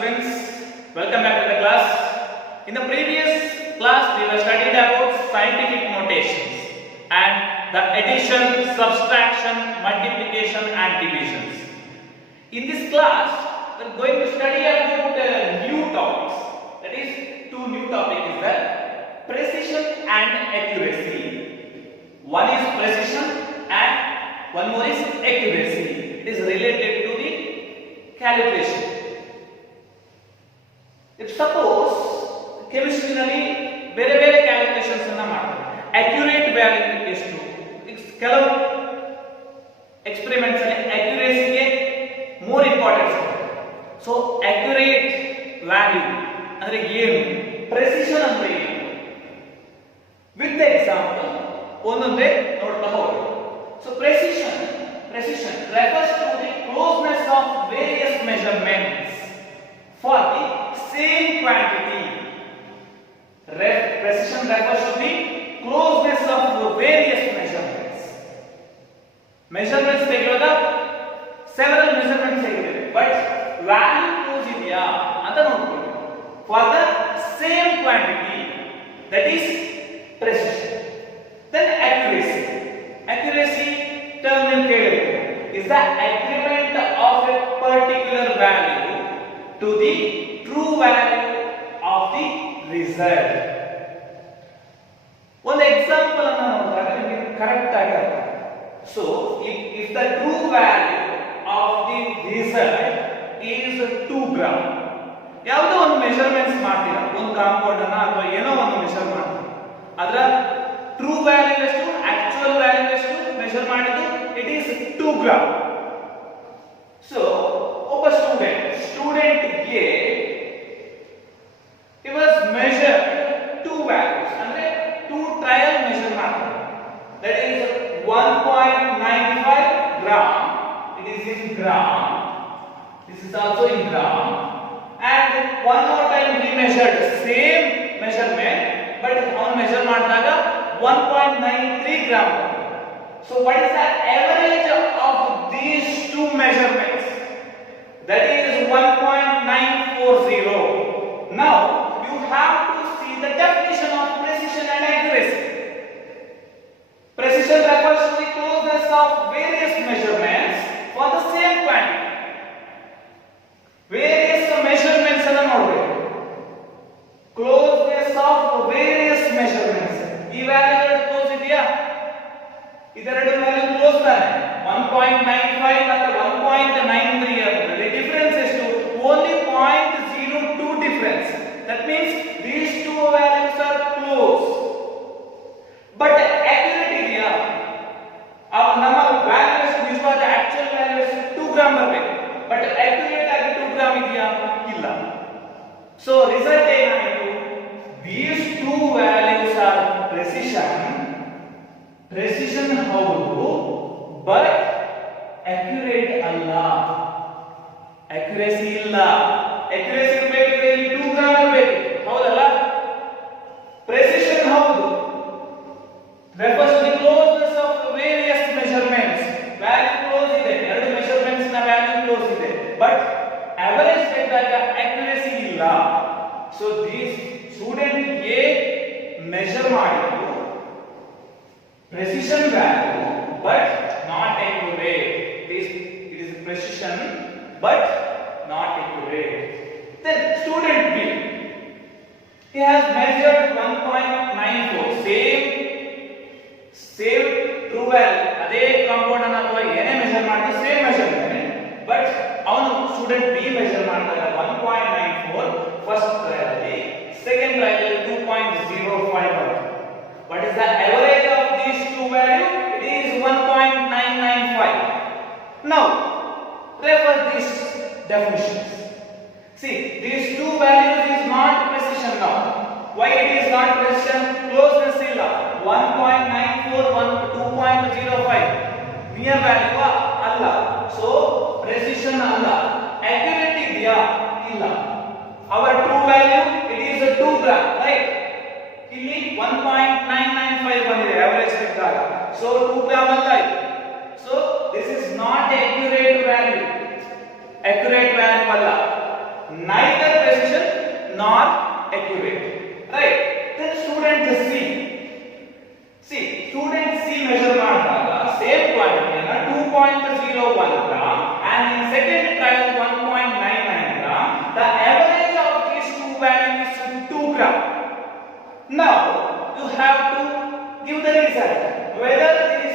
students, welcome back to the class. In the previous class we were studied about scientific notations and the addition, subtraction, multiplication and divisions. In this class we are going to study about new topics. That is, two new topics is that precision and accuracy. One is precision and one more is accuracy. It is related to the calculation. If suppose chemistry ನಲ್ಲಿ ಬೇರೆ ಬೇರೆ calculations ಅನ್ನು ಮಾಡ್ತಾರೆ, accurate value ಎಷ್ಟು, ಕೆಲವು experiments ಅಲ್ಲಿ ಅಕ್ಯುರೇಸಿಗೆ more importance ಇದೆ. So accurate value ಅಂದ್ರೆ ಏನು, ಪ್ರೆಸಿಷನ್ ಅಂದ್ರೆ ಏನು, ವಿತ್ ಎಕ್ಸಾಂಪಲ್ ಒಂದೊಂದೇ ನೋಡ್ತಾ ಹೋಗೋಣ. So precision refers to the closeness of various measurements for the same quantity. Precision refers to the closeness of various measurements. Measurements ತೆಗೆಯುವಾಗ several measurements ತೆಗೆದಿದೆ, but value close ಇದೆಯಾ ಅಂತ ನೋಡ್ಕೊಳ್ಳಿ. For the same quantity, that is precision. Then accuracy term name ಕೇಳಿದ್ರೆ is the agreement of a particular value to the true value of the result. One example ಅನ್ನು ನೋಡಿದಾಗ ನಿಮಗೆ correct ಆಗಿ ಅರ್ಥ ಆಗುತ್ತೆ. So if the true value of the result is 2 gram, ಯಾವುದೋ ಒಂದು measurements ಮಾಡ್ತೀರಾ, ಒಂದು ಕಾಂಪೌಂಡ್ ಅನ್ನ ಅಥವಾ ಏನೋ ಒಂದು ಮೆಜರ್ ಮಾಡ್ತೀರಾ, ಅದರ ಟ್ರೂ ವ್ಯಾಲ್ಯೂ ಎಷ್ಟು, ಆಕ್ಚುಯಲ್ ವ್ಯಾಲ್ಯೂ ಎಷ್ಟು ಮೆಜರ್ ಮಾಡಿದ್ದು, it is 2 gram. So ಒಬ್ಬ ಸ್ಟೂಡೆಂಟ್ ಗೆ he was measured 2 values, ಅಂದ್ರೆ 2 ಟ್ರಯಲ್ ಮೆಜರ್ ಮಾಡ್ತಾರೆ. That is 1.95 gram, it is in gram, this is also in gram, and one more time he measured same measurement, but on measure ಮಾಡಿದಾಗ 1.93 gram. So what is the average of these two measurements? That is 1.940. Now you have to see the definition of precision and accuracy. Precision refers to the closeness of various measurements for the same quantity. Various measurements ಅನ್ನು ನೋಡಬೇಕು. Closeness of various measurements. ಈ value close ಇದೆಯಾ? ಇದೆರಡು value close ತಾನೆ. 1.95 ಮತ್ತು 1.93 ಅಂದ್ರೆ difference ಎಷ್ಟು? Only 0.02 difference. That means these two values are close. But accurate ಇದೆಯಾ? ನಮ್ಮ ವ್ಯಾಲ್ಯೂ ಎಷ್ಟು, ನಿಜವಾದ ಆಕ್ಚುಯಲ್ ವ್ಯಾಲ್ಯೂ ಎಷ್ಟು? 2 ಗ್ರಾಂ ಬರಬೇಕು. ಬಟ್ accurate ಆಗಿ 2 ಗ್ರಾಂ ಇದೆಯಾ? ಇಲ್ಲ. ಸೊ ರಿಸಲ್ಟ್ ಏನಾಯಿತು? these two values are precision ಹೌದು, ಬಟ್ accurate ಅಲ್ಲ, accuracy ಇಲ್ಲ. accuracy ಇರಬೇಕಿದ್ರೆ ಇಲ್ಲಿ 2 ಗ್ರಾಂ ಇರಬೇಕು, ಹೌದಲ್ಲ? precision ಹೌದು, refers to the closeness of various measurements. value close ಇದೆ, ಎರಡು measurements ನ value close ಇದೆ, but average ತೆಗೆದಾಗ accuracy ಇಲ್ಲ. so this student A measure ಮಾಡಿದ್ದು precision value but not accurate. It is precision but not accurate. Then student B, he has measured 1.94, same true value, ಅದೇ compound ಅನ್ನು ಅಥವಾ ಏನೇ measure ಮಾಡಿದ್ರು same measurement, but ಅವನು student B measure ಮಾಡಿದಾಗ 1.94 first trial ಅಲ್ಲಿ, second trial ಅಲ್ಲಿ 2.05 ಬರುತ್ತೆ. What is the average of these two values? It is 1.995. Now refer these definitions. See, these two values is not precision now. Why it is not precision? Closeness illa. 1.94 2.05 near value alla. So precision alla. Accurate idya illa. Our true value, it is a 2 gram, right? ಇಲ್ಲಿ 1.995 ಬಂದಿದೆ average ತೆಗೆದಾಗ. So 2 gram ಅಲ್ಲ ಇದು. So this is not accurate value. Accurate value ಅಲ್ಲ. neither precision nor accurate, right? Then student student C measure ಮಾಡಿದಾಗ same quantity ಅನ್ನ 2.01 gram and in second trial 1.99 gram, the average of these two values is 2 gram. Now you have to give the result whether this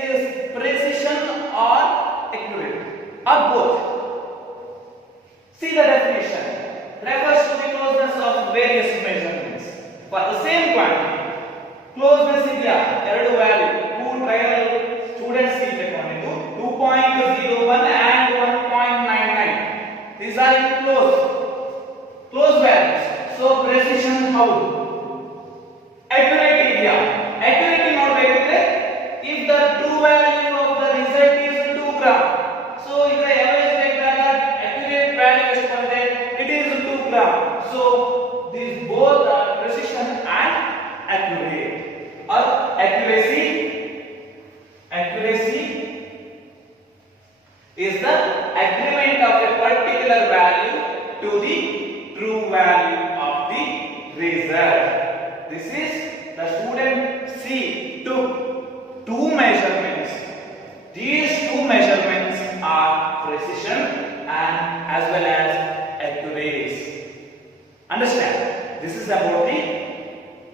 is precision or accurate or both. See the definition refers to the closeness of various measurements for the same quantity. Closeness idea ಎರಡು value two trial students C ತಗೊಂಡಿದ್ದು 2.01 and 1.99. These are in close values. So precision how? Accurate idea. Accurate ನೋಡಬೇಕಿದ್ರೆ if the true value of the result is 2 gram, so ಇದರ average ತೆಗೆದಾಗ accurate value ಎಷ್ಟು ಬರುತ್ತೆ? It is 2 gram. So these both are precision and accurate. Or accuracy is the agreement of a particular value to the true value of the result. This is the student C took two measurements. These two measurements are precision and as well as accuracy. Understand? This is about the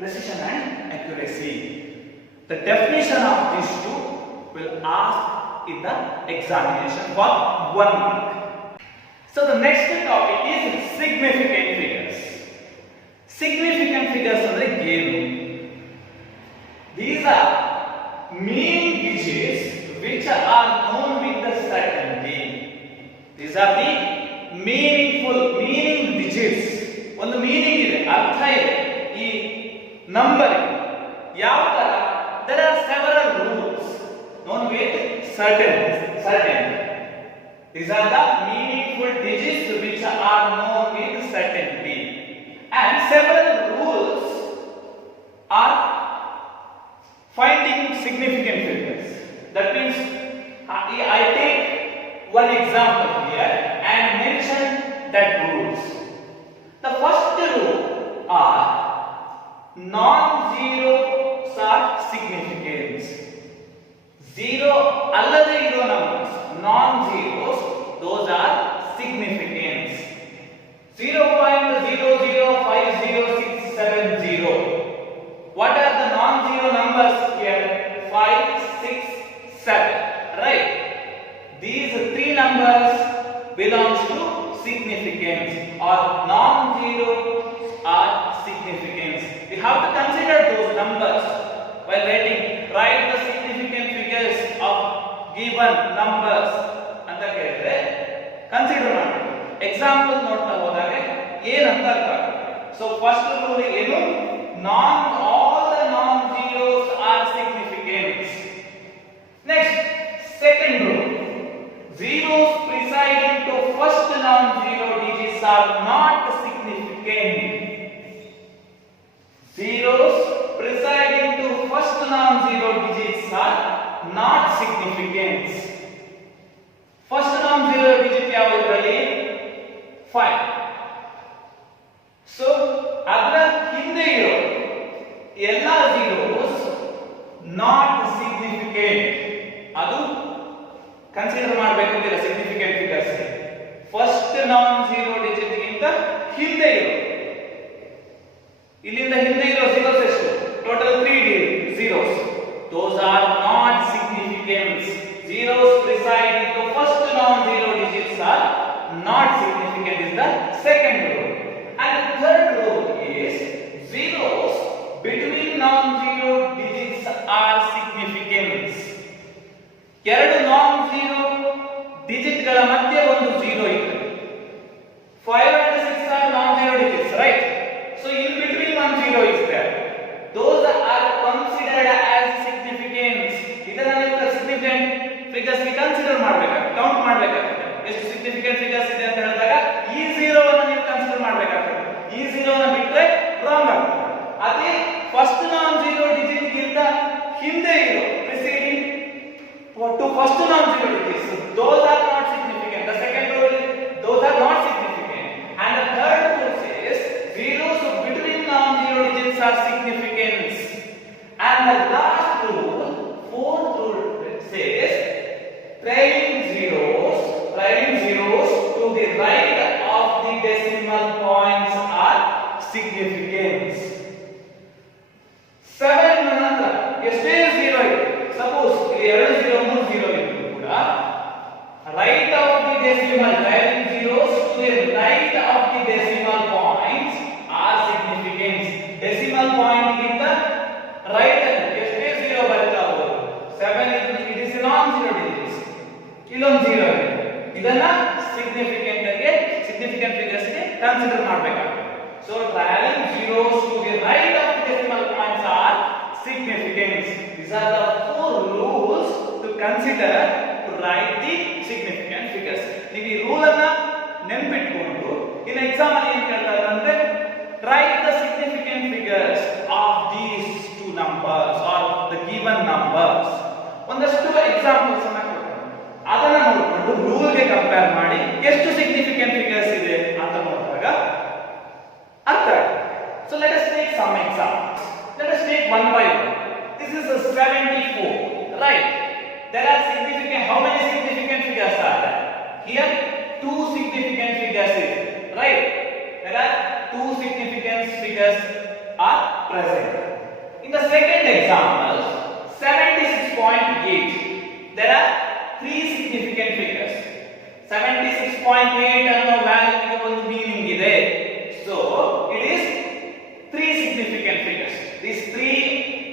precision and accuracy. The definition of these two will ask in the examination for 1 mark. So the next topic is significant figures. Significant figures andre ಏನು? These are meaning digits which are known with the certainty. These are the meaning digits. ಒಂದು meaning ಇದೆ, ಅರ್ಥ ಇದೆ ಈ number. ಯಾವ ತರ? There are several rules known with certainty. These are the meaningful digits which are known with certainty, and several rules are finding significant figures. That means I take one example here and mention that rules. The first rule are non-zeros are significance. Zero allade iro numbers, non-zeros, those are significance. 0.005067. What are the non-zero numbers here? 5, 6, 7. Right? These three numbers belongs to significance or non-zero are significance. We have to consider those numbers while writing. Write the significant figures of given numbers ಅಂತ ಕೇಳಿದ್ರೆ consider ಮಾಡಿ. Example ನೋಡ್ತಾ ಹೋದಾಗ ಏನಂತ ಅರ್ಥ. So first rule ಏನು? all the non-zeros are significant. Next, second rule, zeros presiding to first non-zero digits are not significant. Zeros presiding to first non-zero digits are not significant. First non-zero digit ಯಾವುದು ಇದರಲ್ಲಿ? 5. So ಅದರ ಹಿಂದೆ ಇರೋ ಎಲ್ಲ zeros not significant. ಅದು consider ಮಾಡಬೇಕು ಅಂತಿಲ್ಲ significant figures. First non-zero digit ಗಿಂತ ಹಿಂದೆ ಇರೋ, ಇಲ್ಲಿಂದ ಹಿಂದೆ ಇರೋ zeros ಎಷ್ಟು? Total 3 zeros. Those are not significant. Zeros presiding to first non-zero digits are not significant is the second rule. And the third rule is zeros between non-zero digits are significant. ಎರಡು non-zero digit ಗಳ ಮಧ್ಯೆ ಒಂದು zero ಇದೆ. 5 and 6 are non-zero digits, right? So in between one zero is there. Those are considered as significant. ಇದನ್ನ ನೀವು significant figures ಗೆ consider ಮಾಡಬೇಕಾಗುತ್ತೆ, count ಮಾಡಬೇಕಾಗುತ್ತೆ. ಎಷ್ಟು significant figures ಇದೆ ಅಂತ ಹೇಳಿದಾಗ ಈ zero ಅನ್ನು ನೀವು ಕನ್ಸಿಡರ್ ಮಾಡಬೇಕಾಗುತ್ತೆ. ಈ zero ಅನ್ನು ಬಿಟ್ಟರೆ ರಾಂಗ್ ಆಗ್ತದೆ. ಅದೇ ಫಸ್ಟ್ non-zero digit ಗಿಂತ ಹಿಂದೆ ಇರೋ preceding to first non-zero digits, those are not significant. The second rule is those are not significant. significance. 7 ನಂತರ ಎಷ್ಟೇ 0 ಇದೆ, ಸಪೋಸ್ ಇಲ್ಲಿ 2 0 3 0 ಇದ್ರೂ ಕೂಡ right of the decimal, dialing zeros to the right of the decimal points are significance. Decimal point ಗಿಂತ right ಅಲ್ಲಿ ಎಷ್ಟೇ 0 ಬರ್ತಾ ಹೋಗೋದು 7 it is non-zero digits, ಇಲ್ಲೊಂದು 0 ಇದೆ, ಇದನ್ನ significant figures ಗೆ ಕನ್ಸಿಡರ್ ಮಾಡಬೇಕಾಗುತ್ತೆ. So dialing zeros to the right of the decimal points are significance. These are the 4 rules to consider to write the significant figures. ನೀವು ಈ ರೂಲ್ ಅನ್ನ ನೆನಪಿಟ್ಕೊಂಡು ಇನ್ exam ಅಲ್ಲಿ ಏನು ಕೇಳ್ತಾರೆ ಅಂದ್ರೆ write the significant figures of these two numbers or the given numbers. ಒಂದಷ್ಟು examples ಅನ್ನ ಕೊಡ್ತಾರೆ, ಅದನ್ನ ನೋಡಿಕೊಂಡು ರೂಲ್ ಗೆ ಕಂಪೇರ್ ಮಾಡಿ ಎಷ್ಟು ಸಿಗ್ನಿಫಿಕೆಂಟ್ ಫಿಗರ್ಸ್ ಇದೆ ಅಂತ ನೋಡಿದಾಗ ಅರ್ಥ ಆಗುತ್ತೆ. So let us take some examples. Let us take one by one. This is a 74, right? There are significant, how many significant figures are there? Here 2 significant figures is, right? There are 2 significant figures are present. In the second example, 76.8, there are 3 significant figures. 76.8 ಅನ್ನೋ ವ್ಯಾಲ್ಯೂಗೆ ಒಂದು meaning ಇದೆ. So it is 3 significant figures. These 3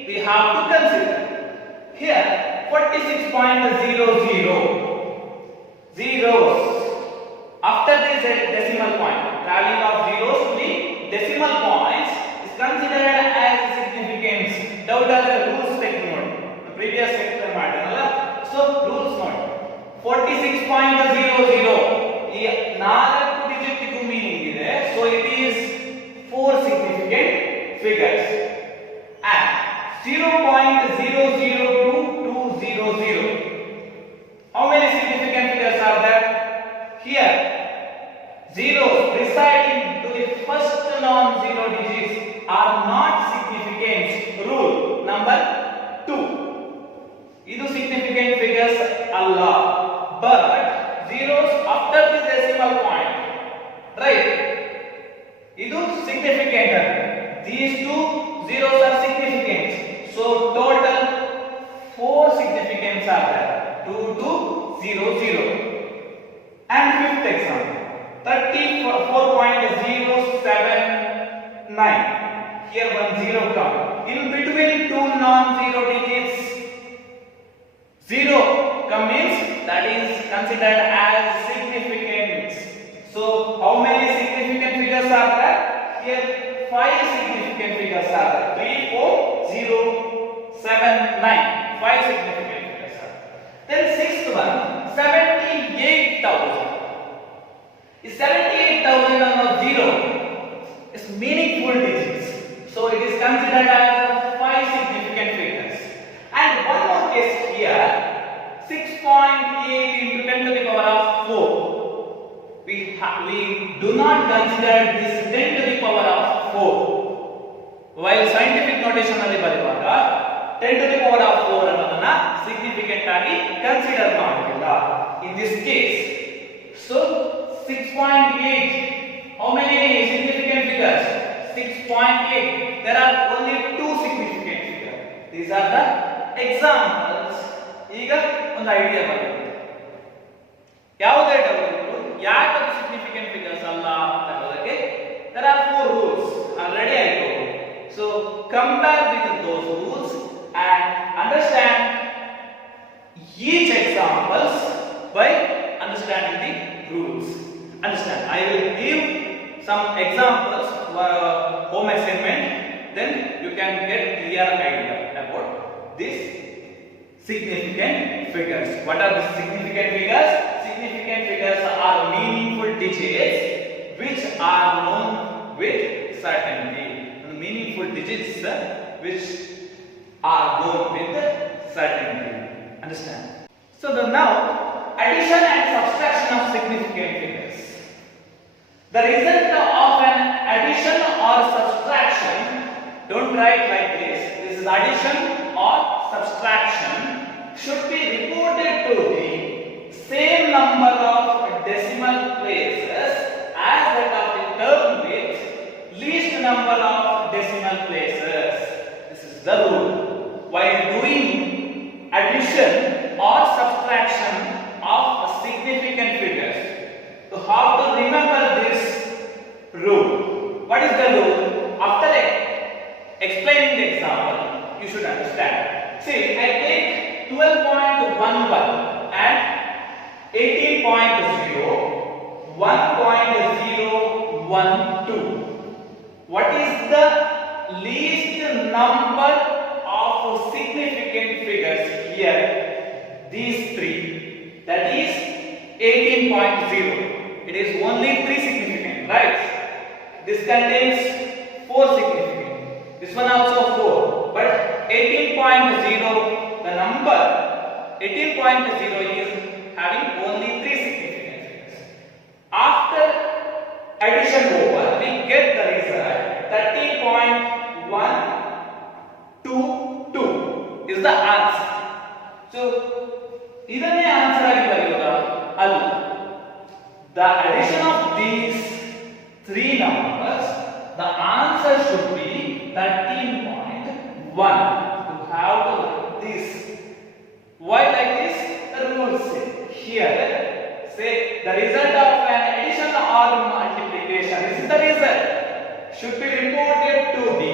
we have to consider. Here 46.00, zeros after this decimal point, traveling of zeros to the decimal points is considered as significance. Doubt ಆದರೆ rules take ನೋಡಿ, previous lecture ಮಾಡಿದ್ನಲ್ಲ, so rules ನೋಡಿ. 46.00 ಈ 4 digit ಗೂ meaning ಇದೆ, so it is 4 significant figures. And 0.002200, how many significant figures are there? Here zeros residing to the first non-zero digits are not significant. Rule number 2. Idu significant figures alla, but zeros after the decimal point, right? Idu significant. These 2 zeros are significant. So total 4 significants are there. 2 2 0 0. And fifth example, 34.079. Here 1 0 come. In between 2 non-zero digits, 0 come means that is considered as significant. So how many significant figures are there? Here 5 significant figures are there. 3 4 0 7 9. 5 significant figures are there. Then sixth one, 78,000. Is 78,000 or 0 is meaningful digits, so it is considered as 5 significant figures. And one more case here, 6.8 into 10 to the power of 4. We do not consider this 10 to the power of 4. While scientific notation ಅಲ್ಲಿ ಬರೆಯುವಾಗ 10 to the power of 4 ಅನ್ನೋದನ್ನ significant ಆಗಿ consider ಮಾಡೋದಿಲ್ಲ. In this case, so 6.8, how many significant figures? 6.8. There are only 2 significant figures. These are the examples. ಈಗ ಒಂದು idea ಬರುತ್ತೆ, ಯಾವುದೇ doubt ಇದ್ರು ಯಾಕೆ ಸಿಗ್ನಿಫಿಕೆಂಟ್ ಫಿಗರ್ಸ್ ಅಲ್ಲ ಅಂತ ಹೇಳೋದಕ್ಕೆ there are 4 rules already I told. So compare with those rules and understand each examples by understanding the rules. Understand? I will give some examples for home assignment, then you can get clear idea about this significant figures. What are the significant figures? Significant figures are meaningful digits which are known with certainty. The meaningful digits which are known with certainty. Understand? So now addition and subtraction of significant figures. The result of an addition or subtraction, don't write like this. This is addition or subtraction, should be reported to the same number of decimal places as that of the term with least number the rule. While doing addition or subtraction of significant figures, so how to remember this rule? What is the rule? After explaining the example, you should understand. See, I take 12.11 and 18.0, 1.012. What is the least number of significant figures here? These three. That is 18.0. It is only 3 significant, right? This contains 4 significant. This one also 4. But 18.0, the number 18.0 is having only 3 significant figures. After addition over, we get the result 13.122 is the answer. So, idanne answer agi bariyoda alla. The addition of these 3 numbers, the answer should be 13.1. You have to like this. Why like this? The rule says here, say the result of an addition or multiplication. This is the result. Should be reported to the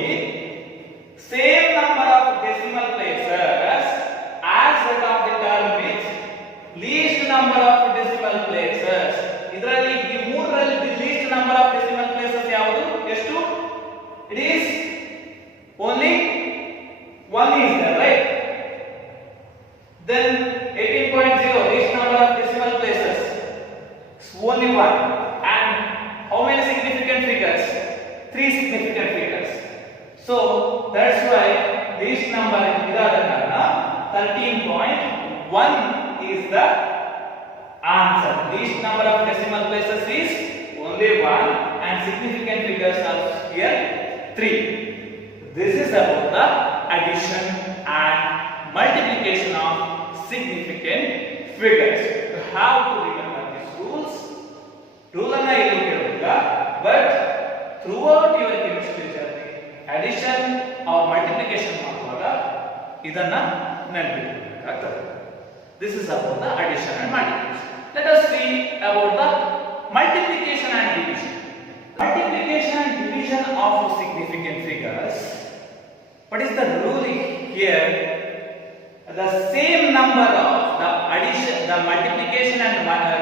same number of decimal places as that of the term with least number of decimal places. ಇದರಲ್ಲಿ ಈ ಮೂರರಲ್ಲಿ least number of decimal places ಯಾವುದು? ಎಷ್ಟು? It is only 1 is there, right? Then 18.0 least number of decimal places only 1. And how many significant figures? 3 significant figures. So that's why least number idada karana 13.1 is the answer. Least number of decimal places is only 1 and significant figures are here 3. This is about the addition and multiplication of significant figures. You have to remember these rules. Rule anna irukiroga, but throughout your chemistry journey, addition or multiplication ಮಾಡುವಾಗ ಇದನ್ನ ನೆನಪಿಡಬೇಕಾಗುತ್ತದೆ. This is about the addition and multiplication. Let us see about the multiplication and division. Multiplication and division of significant figures. What is the rule here? The same number of the addition, the multiplication and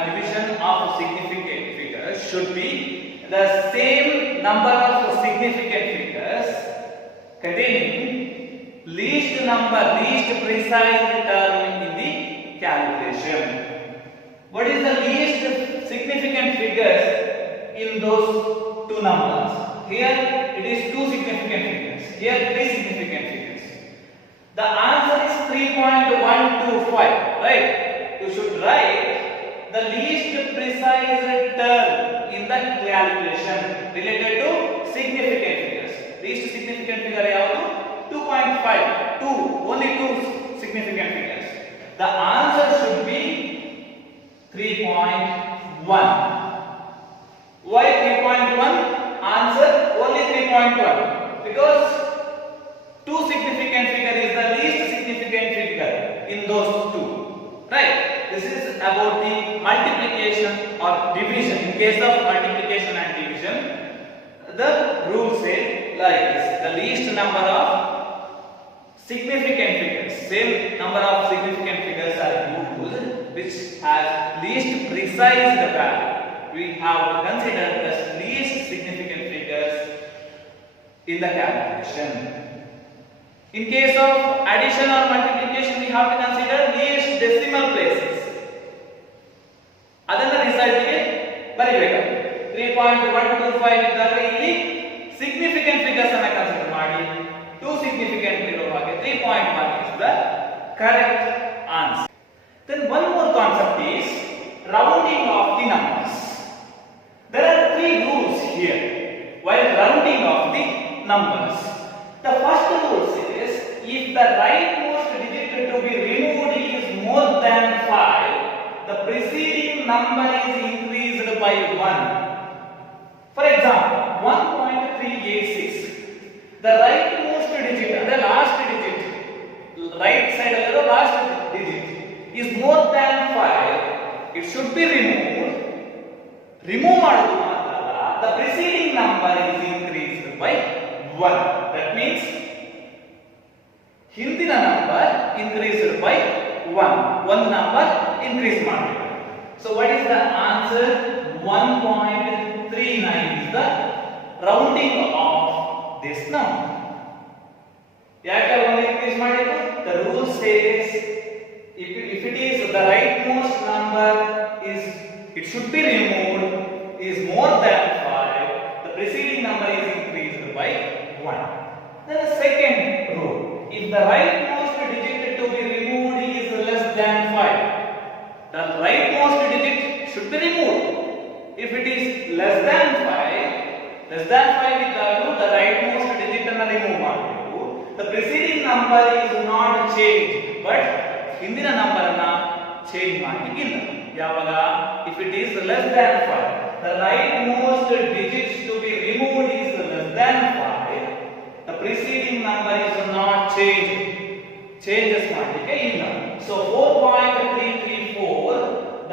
division of significant figures should be the same number of significant figures containing least number, least precise term in the calculation. What is the least significant figures in those two numbers? Here it is 2 significant figures. Here 3 significant figures. The answer is 3.125, right? You should write the least precise term in the calculation related to significant figures. Least significant figure ಯಾವುದು? 2.5. 2, only 2 significant figures. The answer should be 3.1. Why 3.1? Answer only 3.1 because 2 significant figure is the least significant figure in those 2, right? This is about the multiplication or division. In case of multiplication and division, the rule says like this: the least number of significant figures, same number of significant figures are used which has least precise value. We have to consider the least significant figures in the calculation. In case of addition or multiplication, we have to consider least decimal places. ಅದನ್ನ result ಗೆ ಬರಿಬೇಕು. 3.125 ಇದ್ದಾಗ ಇಲ್ಲಿ significant figures ಅನ್ನು consider ಮಾಡಿ 2 significant ಇರುವ ಹಾಗೆ 3.1 is the correct answer. Then one more concept is rounding of the numbers. There are 3 rules here while rounding of the numbers. The first rule says if the rightmost digit to be removed is more than 5, the preceding number is increased by 1. For example, 1.386. The rightmost digit, the last it should be removed. Remove ಮಾಡುವುದು ಮಾತ್ರ ಅಲ್ಲ, the preceding number is increased by 1. That means ಹಿಂದಿನ number increased by 1. One number increase ಮಾಡಬೇಕು. So what is the answer? 1.39 is the rounding of this number. ಯಾಕೆ ಒಂದು increase ಮಾಡಿದ್ದು? The rule says if it is the rightmost number is it should be removed is more than 5, the preceding number is increased by 1. Then the second rule, if the rightmost digit to be removed is less than 5, the rightmost digit should be removed. If it is less than 5 ಇದ್ದಾಗ the rightmost digit ಅನ್ನು remove ಮಾಡಬೇಕು. The preceding number is not changed, but ಹಿಂದಿನ number ಅನ್ನ change ಮಾಡಲಿಕ್ಕಿಲ್ಲ. ಯಾವಾಗ? if it is less than 5, the rightmost digits to be removed is less than 5, the preceding number is not changed. Changes ಮಾಡಲಿಕ್ಕೆ ಇಲ್ಲ. So 4.334,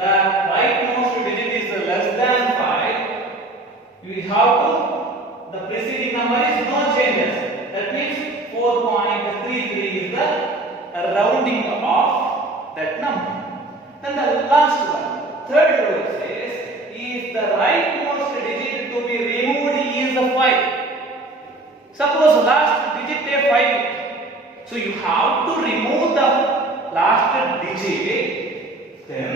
the rightmost digit is less than 5. You have to, the preceding number is no changes. That means 4.33 is the rounding of that number. Then the last one, third rule says if the rightmost digit to be removed is 5. Suppose last digit is 5. So you have to remove the last digit. Then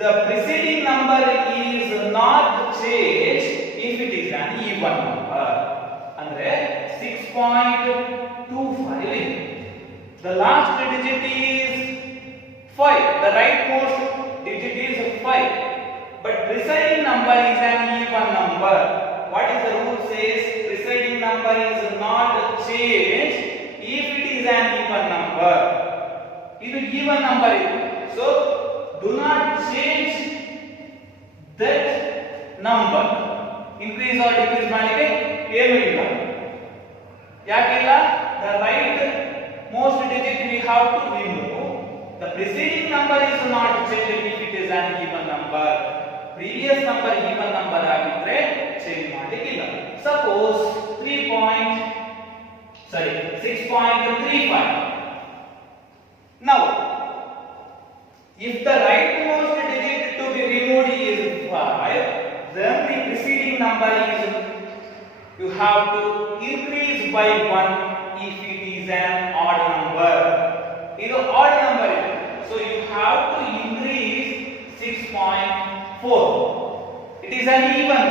the preceding number is not changed if it is an even number. Andre 6.25. The last digit is 5. The rightmost digit is 5. But preceding number is an even number. What is the rule says? Preceding number is not changed if it is an even number. It is even number. So do not change that number. Increase or decrease ಮಾಡಲಿಕ್ಕೆ ಏನು ಇಲ್ಲ. ಯಾಕಿಲ್ಲ? The rightmost digit we have to remove. The preceding number is not changed if it is an even number. Previous number even number ಆಗಿದ್ರೆ change ಮಾಡಲಿಕ್ಕಿಲ್ಲ. Suppose 6.35. Now if the rightmost digit to be removed is 5, then the preceding number is, you have to increase by 1 if it is an odd number. It is odd number, so you have to increase 6.4. It is an even,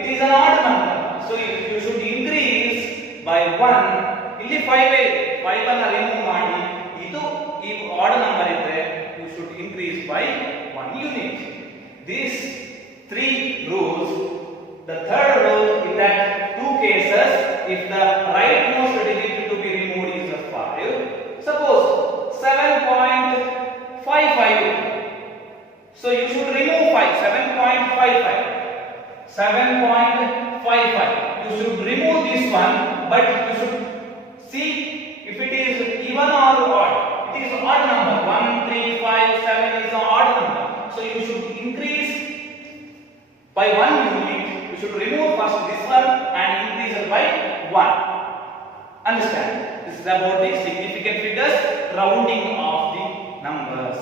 it is an odd number, so you should increase by 1. ಇಲ್ಲಿ 5 ಅನ್ನು remove ಮಾಡಿ, ಇದು ಈ odd number ಇದ್ರೆ you should increase by 1 unit. These three rules. The third rule in that two cases, if the rightmost digit to be removed is 5, suppose 7.55, so you should remove 5. 7.55, you should remove this one, but you should see if it is even or odd. It is odd number. 1, 3, 5, 7 is an odd number, so you should increase by 1 unit. You should remove first this one and increase it by 1. Understand? This is about the significant figures, rounding of the numbers.